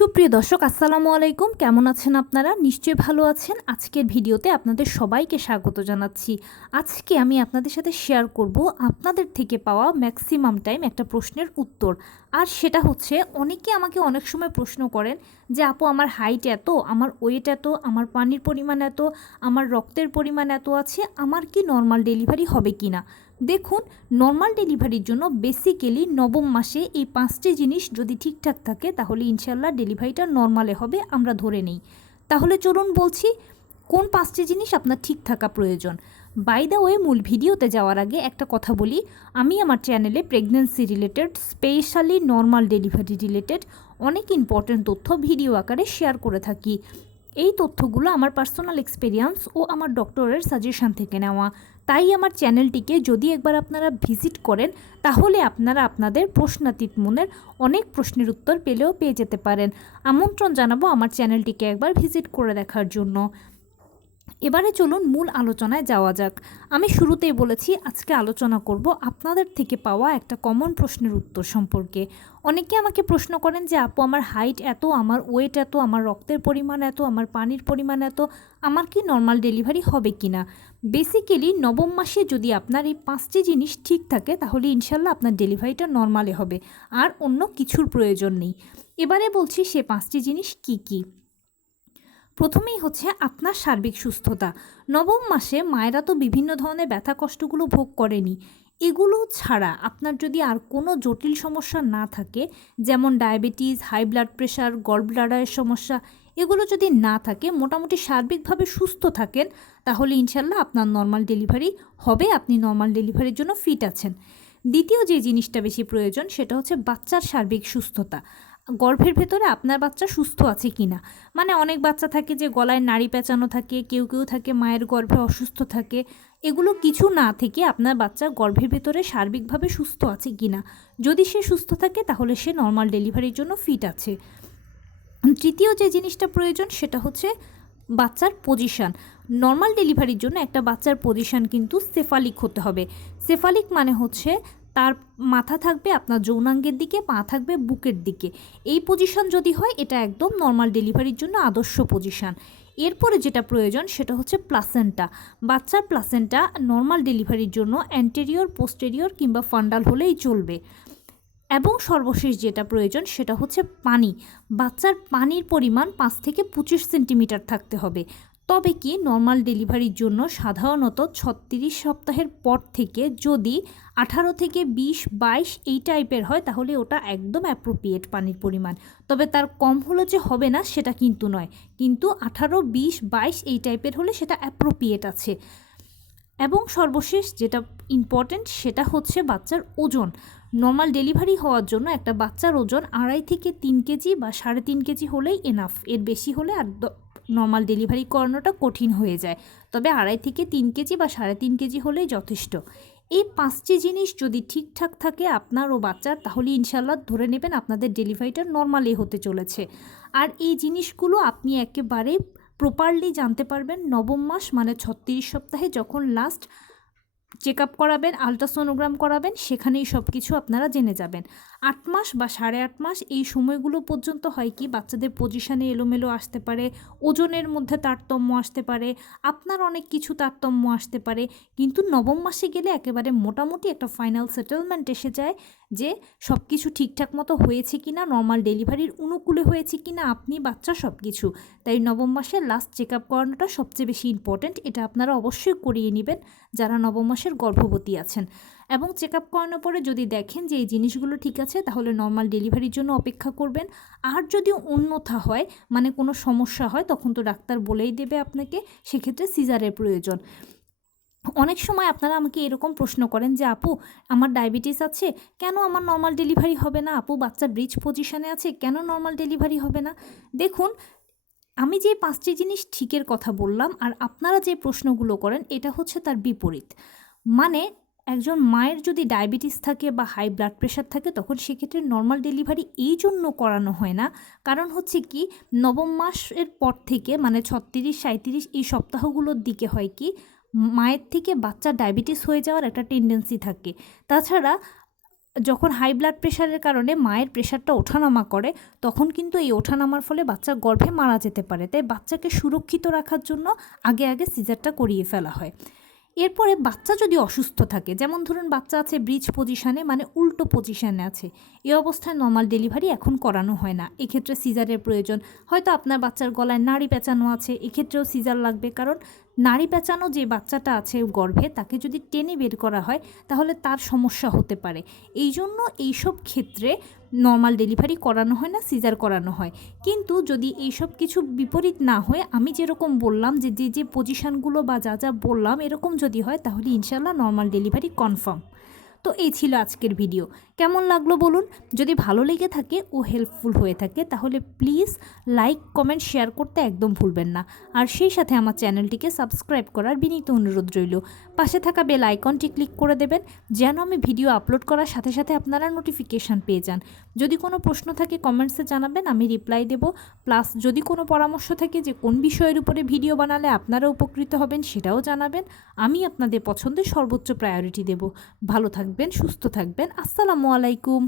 সুপ্রিয় দর্শক আসসালামু আলাইকুম, কেমন আছেন আপনারা? নিশ্চয়ই ভালো আছেন। আজকের ভিডিওতে আপনাদের সবাইকে স্বাগত জানাচ্ছি। আজকে আমি আপনাদের সাথে শেয়ার করব আপনাদের থেকে পাওয়া ম্যাক্সিমাম টাইম একটা প্রশ্নের উত্তর। আর সেটা হচ্ছে, অনেকে আমাকে অনেক সময় প্রশ্ন করেন যে আপু আমার হাইট এত, আমার ওয়েট এত, আমার পানির পরিমাণ এত, আমার রক্তের পরিমাণ এত আছে, আমার কি নর্মাল ডেলিভারি হবে কি না। দেখুন, নর্মাল ডেলিভারির জন্য বেসিক্যালি নবম মাসে এই 5টি জিনিস যদি ঠিকঠাক থাকে তাহলে ইনশাল্লাহ ডেলিভারিটা নর্মালে হবে, আমরা ধরে নিই। তাহলে চলুন বলছি কোন 5টি জিনিস আপনার ঠিক থাকা প্রয়োজন। বাই দ্য ওয়ে, মূল ভিডিওতে যাওয়ার আগে একটা কথা বলি, আমি আমার চ্যানেলে pregnancy related, specially normal delivery related অনেক ইম্পর্ট্যান্ট তথ্য ভিডিও আকারে শেয়ার করে থাকি। এই তথ্যগুলো আমার পার্সোনাল এক্সপিরিয়েন্স ও আমার ডক্টরের সাজেশন থেকে নেওয়া। তাই আমার চ্যানেলটিকে যদি একবার আপনারা ভিজিট করেন তাহলে আপনারা আপনাদের প্রশ্নাতীত মনের অনেক প্রশ্নের উত্তর পেয়ে যেতে পারেন। আমন্ত্রণ জানাবো আমার চ্যানেলটিকে একবার ভিজিট করে দেখার জন্য। এবারে চলুন মূল আলোচনায় যাওয়া যাক। আমি শুরুতেই বলেছি আজকে আলোচনা করব আপনাদের থেকে পাওয়া একটা কমন প্রশ্নের উত্তর সম্পর্কে। অনেকে আমাকে প্রশ্ন করেন যে আপু আমার হাইট এত, আমার ওয়েট এত, আমার রক্তের পরিমাণ এত, আমার পানির পরিমাণ এত, আমার কি নর্মাল ডেলিভারি হবে কি না। বেসিক্যালি নবম মাসে যদি আপনার এই 5টি জিনিস ঠিক থাকে তাহলে ইনশাল্লাহ আপনার ডেলিভারিটা নর্মালে হবে, আর অন্য কিছুর প্রয়োজন নেই। এবারে বলছি সে 5টি জিনিস কি কি। প্রথমেই হচ্ছে আপনার সার্বিক সুস্থতা। নবম মাসে মায়েরা তো বিভিন্ন ধরনের ব্যথা কষ্টগুলো ভোগ করেনি। এগুলো ছাড়া আপনার যদি আর কোনো জটিল সমস্যা না থাকে, যেমন ডায়াবেটিস, হাই ব্লাড প্রেশার, গল ব্লাডারের সমস্যা, এগুলো যদি না থাকে, মোটামুটি সার্বিকভাবে সুস্থ থাকেন, তাহলে ইনশাল্লাহ আপনার নর্মাল ডেলিভারি হবে, আপনি নর্মাল ডেলিভারির জন্য ফিট আছেন। দ্বিতীয় যে জিনিসটা বেশি প্রয়োজন সেটা হচ্ছে বাচ্চার সার্বিক সুস্থতা। গর্ভের ভেতরে আপনার বাচ্চা সুস্থ আছে কি না। মানে অনেক বাচ্চা থাকে যে গলায় নাড়ি পেঁচানো থাকে, কেউ কেউ থাকে মায়ের গর্ভে অসুস্থ থাকে। এগুলো কিছু না থেকে আপনার বাচ্চা গর্ভের ভেতরে সার্বিকভাবে সুস্থ আছে কি না। যদি সে সুস্থ থাকে তাহলে সে নর্মাল ডেলিভারির জন্য ফিট আছে। তৃতীয় যে জিনিসটা প্রয়োজন সেটা হচ্ছে বাচ্চার পজিশান। নর্মাল ডেলিভারির জন্য একটা বাচ্চার পজিশান কিন্তু সেফালিক হতে হবে। সেফালিক মানে হচ্ছে তার মাথা থাকবে আপনার যৌনাঙ্গের দিকে, পা থাকবে বুকের দিকে। এই পজিশান যদি হয় এটা একদম নর্মাল ডেলিভারির জন্য আদর্শ পজিশান। এরপরে যেটা প্রয়োজন সেটা হচ্ছে প্লাসেন্টা। বাচ্চার প্লাসেন্টা নর্মাল ডেলিভারির জন্য অ্যান্টেরিয়র, পোস্টেরিয়র কিংবা ফান্ডাল হলেই চলবে। এবং সর্বশেষ যেটা প্রয়োজন সেটা হচ্ছে পানি। বাচ্চার পানির পরিমাণ 5 থেকে 25 সেন্টিমিটার থাকতে হবে। তবে কি নর্মাল ডেলিভারির জন্য সাধারণত 36 সপ্তাহের পর থেকে যদি 18 থেকে 20-22 এই টাইপের হয় তাহলে ওটা একদম অ্যাপ্রোপ্রিয়েট পানির পরিমাণ। তবে তার কম হলে যে হবে না সেটা কিন্তু নয়, কিন্তু 18, 20, 22 এই টাইপের হলে সেটা অ্যাপ্রোপ্রিয়েট আছে। এবং সর্বশেষ যেটা ইম্পর্ট্যান্ট সেটা হচ্ছে বাচ্চার ওজন। নর্মাল ডেলিভারি হওয়ার জন্য একটা বাচ্চার ওজন 2.5 থেকে 3 কেজি বা 3.5 কেজি হলেই এনাফ। এর বেশি হলে আর নর্মাল ডেলিভারি করানোটা কঠিন হয়ে যায়। তবে 2.5 থেকে 3 কেজি বা 3.5 কেজি হলেই যথেষ্ট। এই 5টি জিনিস যদি ঠিকঠাক থাকে আপনার ও বাচ্চার, তাহলে ইনশাল্লাহ ধরে নেবেন আপনাদের ডেলিভারিটা নর্মালি হতে চলেছে। আর এই জিনিসগুলো আপনি একেবারে প্রপারলি জানতে পারবেন নবম মাস মানে 36 সপ্তাহে যখন লাস্ট চেক আপ করাবেন, আলট্রাসোনোগ্রাম করাবেন, সেখানেই সব কিছু আপনারা জেনে যাবেন। 8 মাস বা 8.5 মাস এই সময়গুলো পর্যন্ত হয় কি বাচ্চাদের পজিশানে এলোমেলো আসতে পারে, ওজনের মধ্যে তারতম্য আসতে পারে, আপনার অনেক কিছু তারতম্য আসতে পারে, কিন্তু নবম মাসে গেলে একেবারে মোটামুটি একটা ফাইনাল সেটেলমেন্ট এসে যায় যে সব কিছু ঠিকঠাক মতো হয়েছে কি না, নর্মাল ডেলিভারির অনুকূলে হয়েছে কি না আপনি, বাচ্চা, সব কিছু। তাই নবম মাসে লাস্ট চেক আপ করানোটা সবচেয়ে বেশি ইম্পর্ট্যান্ট। এটা আপনারা অবশ্যই করিয়ে নেবেন যারা নবম মাসের গর্ভবতী আছেন। এবং চেক আপ করানোর পরে যদি দেখেন যে এই জিনিসগুলো ঠিক আছে তাহলে নর্মাল ডেলিভারির জন্য অপেক্ষা করবেন। আর যদি অন্যথা হয়, মানে কোনো সমস্যা হয়, তখন তো ডাক্তার বলেই দেবে আপনাকে, সেক্ষেত্রে সিজারের প্রয়োজন। অনেক সময় আপনারা আমাকে এরকম প্রশ্ন করেন যে আপু আমার ডায়াবেটিস আছে, কেন আমার নর্মাল ডেলিভারি হবে না? আপু বাচ্চা ব্রিজ পজিশনে আছে, কেন নর্মাল ডেলিভারি হবে না? দেখুন, আমি যে 5টি জিনিস ঠিকের কথা বললাম আর আপনারা যে প্রশ্নগুলো করেন এটা হচ্ছে তার বিপরীত। মানে একজন মায়ের যদি ডায়াবেটিস থাকে বা হাই ব্লাড প্রেশার থাকে তখন সেক্ষেত্রে নর্মাল ডেলিভারি এই জন্য করানো হয় না। কারণ হচ্ছে কি নবম মাসের পর থেকে মানে 36-37 এই সপ্তাহগুলোর দিকে হয় কি মায়ের থেকে বাচ্চার ডায়াবেটিস হয়ে যাওয়ার একটা টেন্ডেন্সি থাকে। তাছাড়া যখন হাই ব্লাড প্রেশারের কারণে মায়ের প্রেশারটা ওঠানামা করে তখন কিন্তু এই ওঠানামার ফলে বাচ্চা গর্ভে মারা যেতে পারে। তাই বাচ্চাকে সুরক্ষিত রাখার জন্য আগে আগে সিজারটা করিয়ে ফেলা হয়। এরপরে বাচ্চা যদি অসুস্থ থাকে, যেমন ধরুন বাচ্চা আছে ব্রিজ পজিশানে, মানে উল্টো পজিশানে আছে, এই অবস্থায় নর্মাল ডেলিভারি এখন করানো হয় না। এক্ষেত্রে সিজারের প্রয়োজন। হয়তো আপনার বাচ্চার গলায় নাড়ি পেঁচানো আছে, এক্ষেত্রেও সিজার লাগবে, কারণ নাড়ি পেঁচানো যে বাচ্চাটা আছে গর্ভে তাকে যদি টেনে বের করা হয় তাহলে তার সমস্যা হতে পারে। এই জন্য এইসব ক্ষেত্রে নর্মাল ডেলিভারি করানো হয় না, সিজার করানো হয়। কিন্তু যদি এইসব কিছু বিপরীত না হয়ে আমি যেরকম বললাম যে যে পজিশানগুলো বা যা যা বললাম এরকম যদি হয় তাহলে ইনশাল্লাহ নর্মাল ডেলিভারি কনফার্ম। তো এই ছিল আজকের ভিডিও। কেমন লাগলো বলুন? যদি ভালো লেগে থাকে ও হেল্পফুল হয়ে থাকে তাহলে প্লিজ লাইক, কমেন্ট, শেয়ার করতে একদম ভুলবেন না। আর সেই সাথে আমার চ্যানেলটিকে সাবস্ক্রাইব করার বিনীত অনুরোধ রইল। পাশে থাকা বেল আইকনটি ক্লিক করে দেবেন যেন আমি ভিডিও আপলোড করার সাথে সাথে আপনারা নোটিফিকেশান পেয়ে যান। যদি কোনো প্রশ্ন থাকে কমেন্টসে জানাবেন, আমি রিপ্লাই দেব। প্লাস যদি কোনো পরামর্শ থাকে যে কোন বিষয়ের উপরে ভিডিও বানালে আপনারা উপকৃত হবেন সেটাও জানাবেন। আমি আপনাদের পছন্দের সর্বোচ্চ প্রায়োরিটি দেব। ভালো থাকবেন, সুস্থ থাকবেন। আসসালামু আলাইকুম।